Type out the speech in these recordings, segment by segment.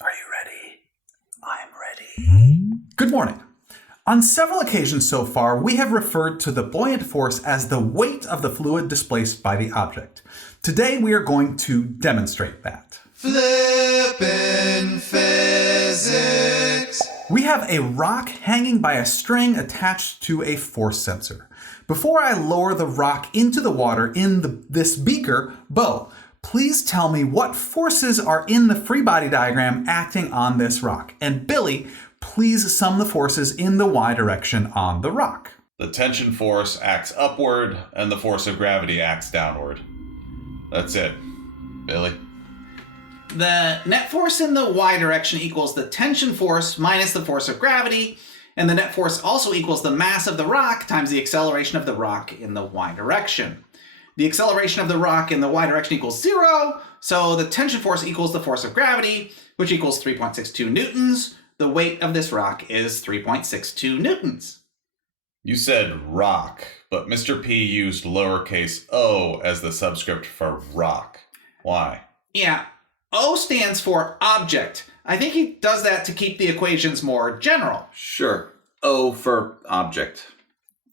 Are you ready? I'm ready. Good morning. On several occasions so far, we have referred to the buoyant force as the weight of the fluid displaced by the object. Today we are going to demonstrate that. Flippin' physics. We have a rock hanging by a string attached to a force sensor. Before I lower the rock into the water in this beaker, Bo, please tell me what forces are in the free body diagram acting on this rock. And Billy, please sum the forces in the y direction on the rock. The tension force acts upward, and the force of gravity acts downward. That's it. Billy? The net force in the y direction equals the tension force minus the force of gravity, and the net force also equals the mass of the rock times the acceleration of the rock in the y direction. The acceleration of the rock in the y direction equals 0, so the tension force equals the force of gravity, which equals 3.62 newtons. The weight of this rock is 3.62 newtons. You said rock, but Mr. P used lowercase o as the subscript for rock. Why? Yeah, O stands for object. I think he does that to keep the equations more general. Sure. O for object.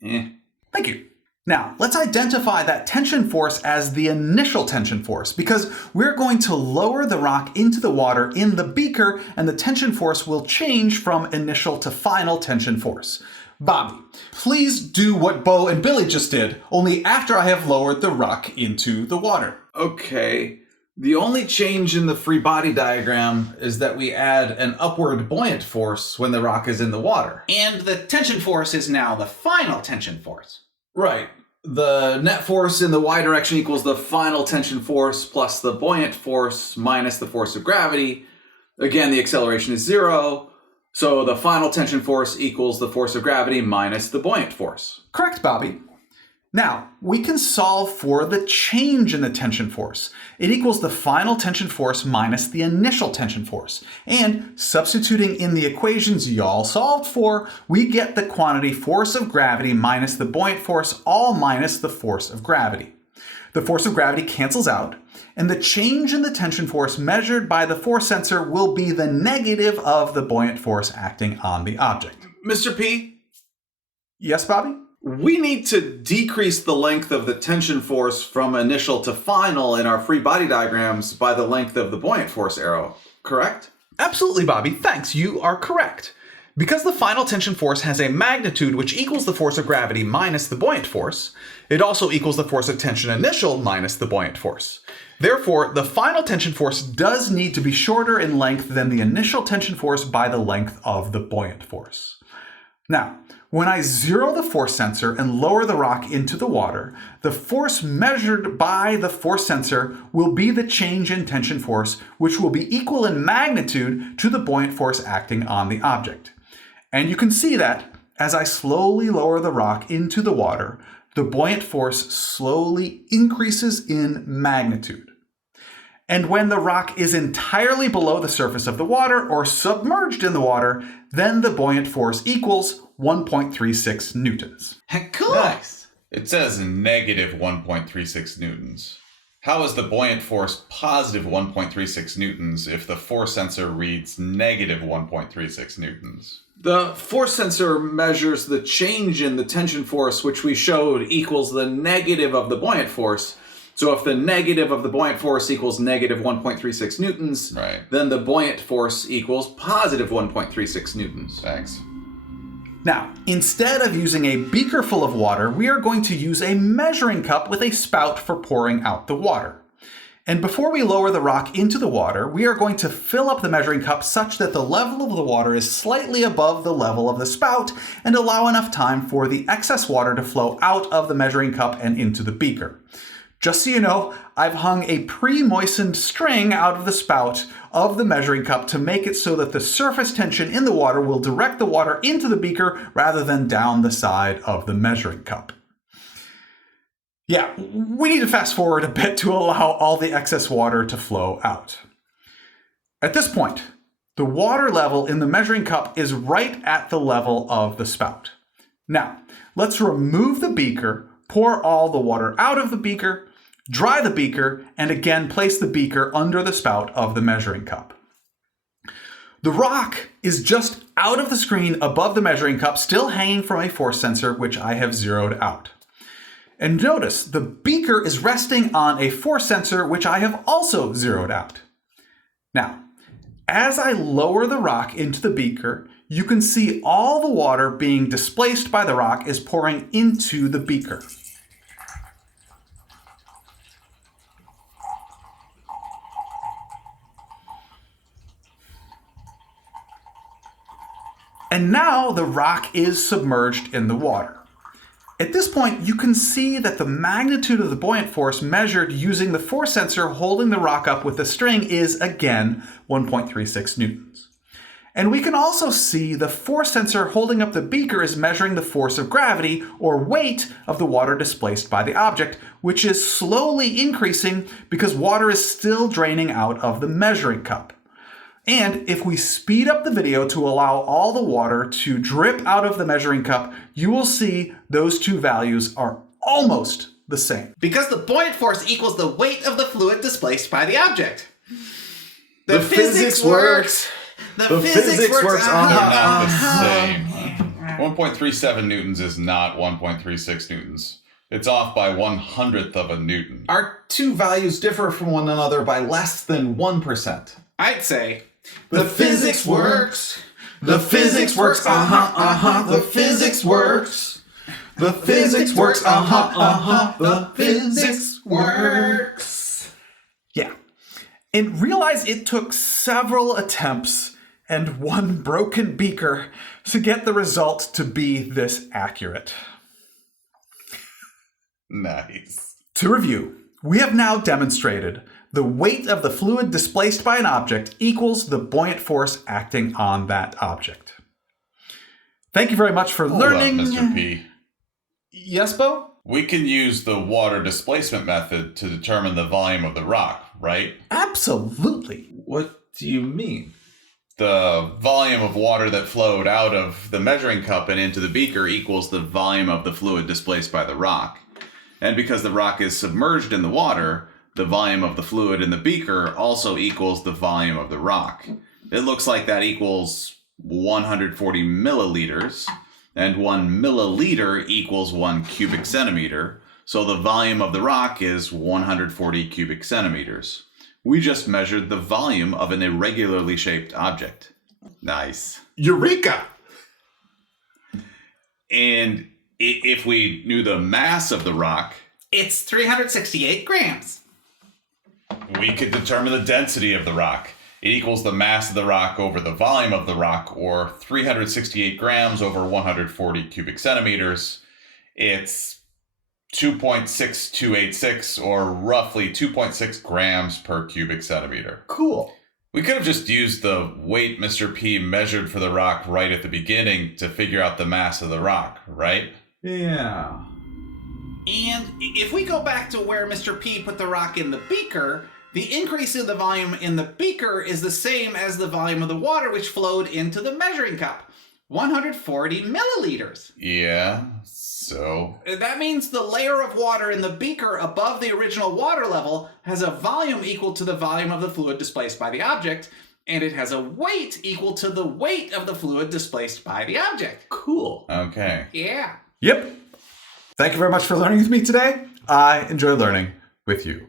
Thank you. Now, let's identify that tension force as the initial tension force, because we're going to lower the rock into the water in the beaker, and the tension force will change from initial to final tension force. Bobby, please do what Bo and Billy just did, only after I have lowered the rock into the water. Okay. The only change in the free body diagram is that we add an upward buoyant force when the rock is in the water. And the tension force is now the final tension force. Right. The net force in the y direction equals the final tension force plus the buoyant force minus the force of gravity. Again, the acceleration is 0. So the final tension force equals the force of gravity minus the buoyant force. Correct, Bobby. Now, we can solve for the change in the tension force. It equals the final tension force minus the initial tension force. And substituting in the equations y'all solved for, we get the quantity force of gravity minus the buoyant force, all minus the force of gravity. The force of gravity cancels out, and the change in the tension force measured by the force sensor will be the negative of the buoyant force acting on the object. Mr. P? Yes, Bobby? We need to decrease the length of the tension force from initial to final in our free body diagrams by the length of the buoyant force arrow, correct? Absolutely, Bobby. Thanks. You are correct. Because the final tension force has a magnitude which equals the force of gravity minus the buoyant force, it also equals the force of tension initial minus the buoyant force. Therefore, the final tension force does need to be shorter in length than the initial tension force by the length of the buoyant force. Now, when I zero the force sensor and lower the rock into the water, the force measured by the force sensor will be the change in tension force, which will be equal in magnitude to the buoyant force acting on the object. And you can see that as I slowly lower the rock into the water, the buoyant force slowly increases in magnitude. And when the rock is entirely below the surface of the water or submerged in the water, then the buoyant force equals 1.36 newtons. Cool. Nice. It says negative 1.36 newtons. How is the buoyant force positive 1.36 newtons if the force sensor reads negative 1.36 newtons? The force sensor measures the change in the tension force, which we showed equals the negative of the buoyant force. So if the negative of the buoyant force equals negative 1.36 newtons, Right. then the buoyant force equals positive 1.36 newtons. Thanks. Now, instead of using a beaker full of water, we are going to use a measuring cup with a spout for pouring out the water. And before we lower the rock into the water, we are going to fill up the measuring cup such that the level of the water is slightly above the level of the spout and allow enough time for the excess water to flow out of the measuring cup and into the beaker. Just so you know, I've hung a pre-moistened string out of the spout of the measuring cup to make it so that the surface tension in the water will direct the water into the beaker rather than down the side of the measuring cup. Yeah, we need to fast forward a bit to allow all the excess water to flow out. At this point, the water level in the measuring cup is right at the level of the spout. Now, let's remove the beaker, pour all the water out of the beaker, dry the beaker, and again place the beaker under the spout of the measuring cup. The rock is just out of the screen above the measuring cup, still hanging from a force sensor, which I have zeroed out. And notice the beaker is resting on a force sensor, which I have also zeroed out. Now, as I lower the rock into the beaker, you can see all the water being displaced by the rock is pouring into the beaker. And now the rock is submerged in the water. At this point, you can see that the magnitude of the buoyant force measured using the force sensor holding the rock up with the string is, again, 1.36 newtons. And we can also see the force sensor holding up the beaker is measuring the force of gravity, or weight, of the water displaced by the object, which is slowly increasing because water is still draining out of the measuring cup. And if we speed up the video to allow all the water to drip out of the measuring cup, you will see those two values are almost the same. Because the buoyant force equals the weight of the fluid displaced by the object. The physics works. The physics works. Not the same. 1.37 newtons is not 1.36 newtons. It's off by 1/100th of a newton. Our two values differ from one another by less than 1%. I'd say The physics works. The physics works. The physics works. The physics works. The physics works. Yeah. And realize it took several attempts and one broken beaker to get the result to be this accurate. Nice. To review, we have now demonstrated the weight of the fluid displaced by an object equals the buoyant force acting on that object. Thank you very much for learning. Hold up, Mr. P. Yes, Bo? We can use the water displacement method to determine the volume of the rock, right? Absolutely. What do you mean? The volume of water that flowed out of the measuring cup and into the beaker equals the volume of the fluid displaced by the rock. And because the rock is submerged in the water, the volume of the fluid in the beaker also equals the volume of the rock. It looks like that equals 140 milliliters, and 1 milliliter equals 1 cubic centimeter, so the volume of the rock is 140 cubic centimeters. We just measured the volume of an irregularly shaped object. Nice. Eureka! And if we knew the mass of the rock, it's 368 grams. we could determine the density of the rock. It equals the mass of the rock over the volume of the rock, or 368 grams over 140 cubic centimeters. It's 2.6286, or roughly 2.6 grams per cubic centimeter. Cool. We could have just used the weight Mr. P measured for the rock right at the beginning to figure out the mass of the rock, right? Yeah. And if we go back to where Mr. P put the rock in the beaker, the increase in the volume in the beaker is the same as the volume of the water which flowed into the measuring cup, 140 milliliters. Yeah, so... That means the layer of water in the beaker above the original water level has a volume equal to the volume of the fluid displaced by the object, and it has a weight equal to the weight of the fluid displaced by the object. Cool. Okay. Yeah. Yep. Thank you very much for learning with me today. I enjoy learning with you.